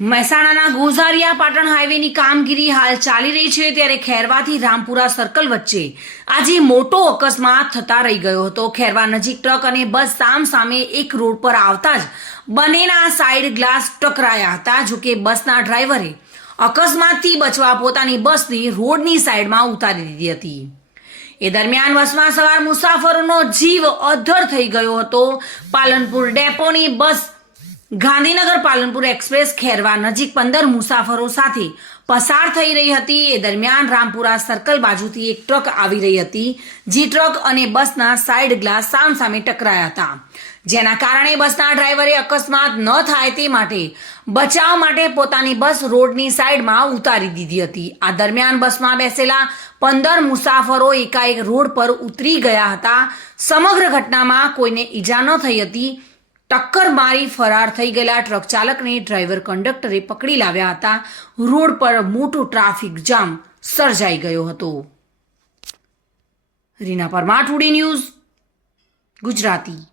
મહેસાણાના ગોઝારિયા પાટણ હાઈવેની કામગીરી હાલ ચાલી રહી છે ત્યારે ખેરવાથી રામપુરા સર્કલ વચ્ચે આજે મોટો અકસ્માત થતા રહી ગયો હતો. ખેરવા નજીક ટ્રક અને બસ સામ સામે એક રોડ પર આવતા જ બંનેના સાઈડ ગ્લાસ ટકરાયા હતા જોકે બસના ડ્રાઈવરે અકસ્માતથી બચવા પોતાની બસને રોડની સાઈડમાં ઉતારી દીધી હતી. એ દરમિયાન બસમાં સવાર મુસાફરોનો જીવ અધ્ધર થઈ ગયો હતો. પાલનપુર ડેપોની બસ ગાંધીનગર પાલનપુર એક્સપ્રેસ ખેરવા નજીક પંદર મુસાફરો સાથે પસાર થઈ રહી હતી. એ દરમિયાન રામપુરા સર્કલ બાજુથી એક ટ્રક આવી રહી હતી, જે ટ્રક અને બસના સાઈડ ગ્લાસ સામસામે ટકરાયા હતા. જેના કારણે બસના ડ્રાઈવરે અકસ્માત ન થાય તે માટે બચાવ માટે પોતાની બસ રોડની સાઈડમાં ઉતારી દીધી હતી. આ દરમિયાન બસમાં બેસેલા પંદર મુસાફરો એકાએક રોડ પર ઉતરી ગયા હતા. સમગ્ર ઘટનામાં કોઈને ઈજા ન થઈ હતી. ટક્કર મારી ફરાર થઈ ગયેલા ટ્રક ચાલકને ડ્રાઈવર કંડક્ટરે પકડી લાવ્યા હતા. રોડ પર મોટો ટ્રાફિક જામ સર્જાઈ ગયો હતો. Reena Parmar, today news Gujarati.